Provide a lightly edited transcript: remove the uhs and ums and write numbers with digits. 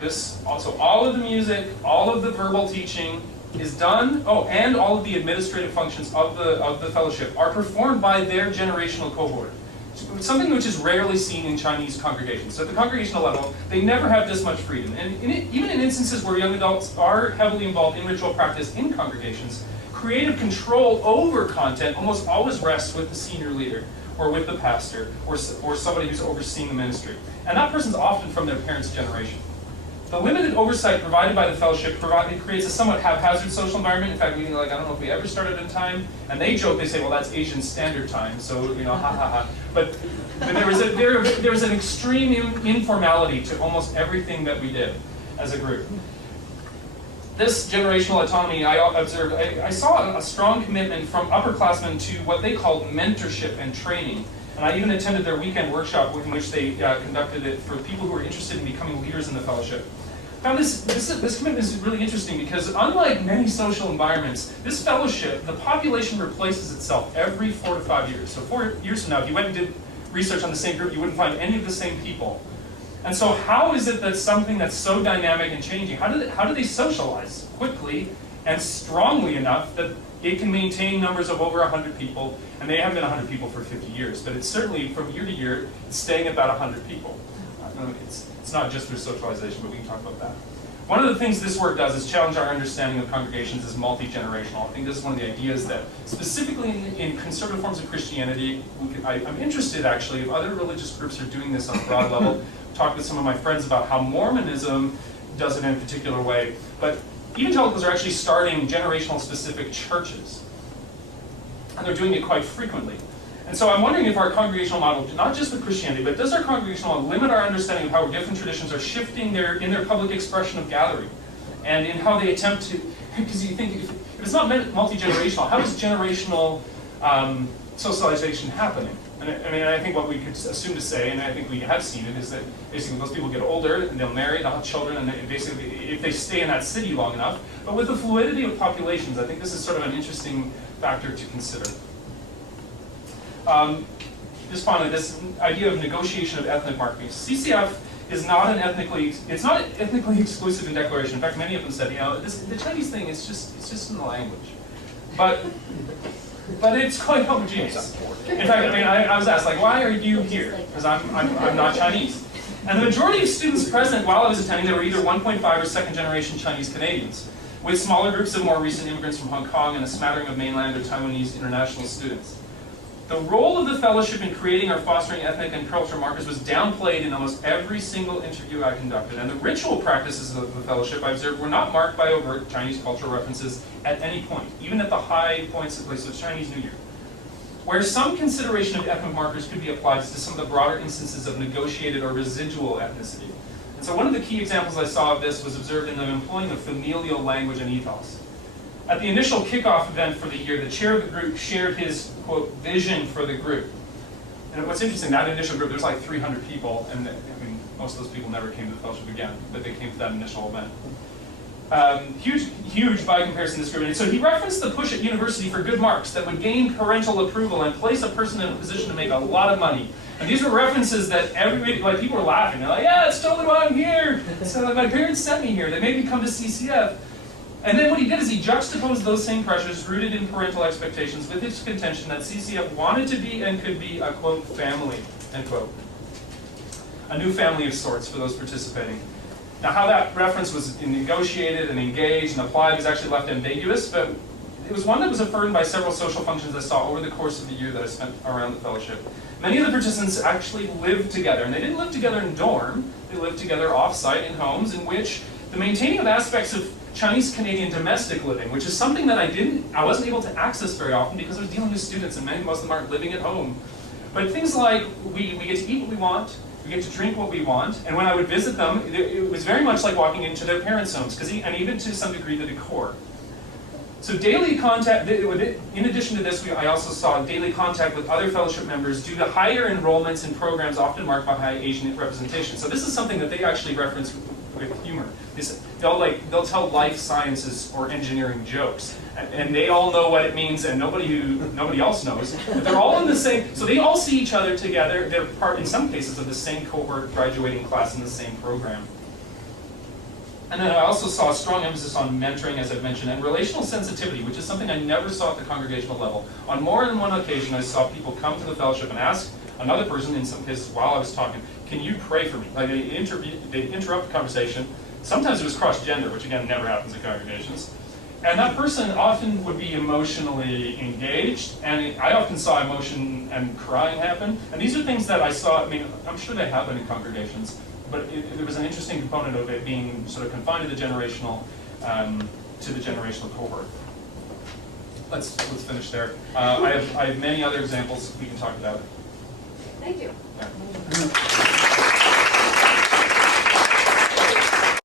This also, all of the music, all of the verbal teaching is done. Oh, and all of the administrative functions of the fellowship are performed by their generational cohort. Something which is rarely seen in Chinese congregations. So at the congregational level, they never have this much freedom. And even in instances where young adults are heavily involved in ritual practice in congregations, creative control over content almost always rests with the senior leader, or with the pastor, or somebody who's overseeing the ministry. And that person's often from their parents' generation. The limited oversight provided by the fellowship creates a somewhat haphazard social environment. In fact, I don't know if we ever started in time. And they joke, they say, well, that's Asian Standard Time, so, ha ha ha. But there was an extreme informality to almost everything that we did as a group. This generational autonomy, I observed, I saw a strong commitment from upperclassmen to what they called mentorship and training. And I even attended their weekend workshop in which they conducted it for people who were interested in becoming leaders in the fellowship. I found this commitment is really interesting because unlike many social environments, this fellowship, the population replaces itself every 4 to 5 years. So 4 years from now, if you went and did research on the same group, you wouldn't find any of the same people. And so how is it that something that's so dynamic and changing, how do they socialize quickly and strongly enough that it can maintain numbers of over 100 people, and they haven't been 100 people for 50 years, but it's certainly from year to year, it's staying at about 100 people. It's not just through socialization, but we can talk about that. One of the things this work does is challenge our understanding of congregations as multi-generational. I think this is one of the ideas that, specifically in conservative forms of Christianity, I'm interested actually if other religious groups are doing this on a broad level. Talked with some of my friends about how Mormonism does it in a particular way, but evangelicals are actually starting generational specific churches. And they're doing it quite frequently. And so I'm wondering if our congregational model, not just with Christianity, but does our congregational model limit our understanding of how different traditions are shifting in their public expression of gathering? And in how they attempt to, because you think, if it's not multi-generational, how is generational socialization happening? And I think what we could assume to say, and I think we have seen it, is that basically those people get older, and they'll marry, they'll have children, and basically, if they stay in that city long enough. But with the fluidity of populations, I think this is sort of an interesting factor to consider. Just finally, this idea of negotiation of ethnic markings. CCF is not ethnically exclusive in declaration. In fact, many of them said, the Chinese thing is just in the language. But it's quite homogeneous. In fact, I was asked, why are you here? Because I'm not Chinese. And the majority of students present while I was attending, they were either 1.5 or second generation Chinese Canadians, with smaller groups of more recent immigrants from Hong Kong and a smattering of mainland or Taiwanese international students. The role of the fellowship in creating or fostering ethnic and cultural markers was downplayed in almost every single interview I conducted, and the ritual practices of the fellowship I observed were not marked by overt Chinese cultural references at any point, even at the high points of Chinese New Year. Where some consideration of ethnic markers could be applied to some of the broader instances of negotiated or residual ethnicity. And so one of the key examples I saw of this was observed in the employing of familial language and ethos. At the initial kickoff event for the year, the chair of the group shared his, quote, vision for the group. And what's interesting, that initial group, there's like 300 people, and most of those people never came to the fellowship again, but they came to that initial event. Huge by comparison this group. And so he referenced the push at university for good marks that would gain parental approval and place a person in a position to make a lot of money. And these were references that everybody, people were laughing. They're like, yeah, that's totally why I'm here. So my parents sent me here. They made me come to CCF. And then what he did is he juxtaposed those same pressures rooted in parental expectations with his contention that CCF wanted to be and could be a, quote, family, end quote. A new family of sorts for those participating. Now how that reference was negotiated and engaged and applied was actually left ambiguous, but it was one that was affirmed by several social functions I saw over the course of the year that I spent around the fellowship. Many of the participants actually lived together, and they didn't live together in dorm, they lived together off-site in homes in which the maintaining of aspects of Chinese Canadian domestic living, which is something that I wasn't able to access very often because I was dealing with students and most of them aren't living at home. But things like we get to eat what we want, we get to drink what we want, and when I would visit them, it was very much like walking into their parents' homes, and even to some degree the decor. So daily contact, in addition to this, I also saw daily contact with other fellowship members due to higher enrollments in programs often marked by high Asian representation. So this is something that they actually reference with humor. They'll tell life sciences or engineering jokes, and they all know what it means, and nobody else knows. But they're all in the same, so they all see each other together. They're part, in some cases, of the same cohort graduating class in the same program. And then I also saw a strong emphasis on mentoring, as I've mentioned, and relational sensitivity, which is something I never saw at the congregational level. On more than one occasion, I saw people come to the fellowship and ask another person, in some cases while I was talking, can you pray for me? Like they'd interrupt the conversation. Sometimes it was cross-gender, which again never happens in congregations. And that person often would be emotionally engaged, and I often saw emotion and crying happen. And these are things that I saw, I mean, I'm sure they happen in congregations, but there was an interesting component of it being sort of confined to the generational cohort. Let's finish there. I have many other examples we can talk about. Thank you. Yeah.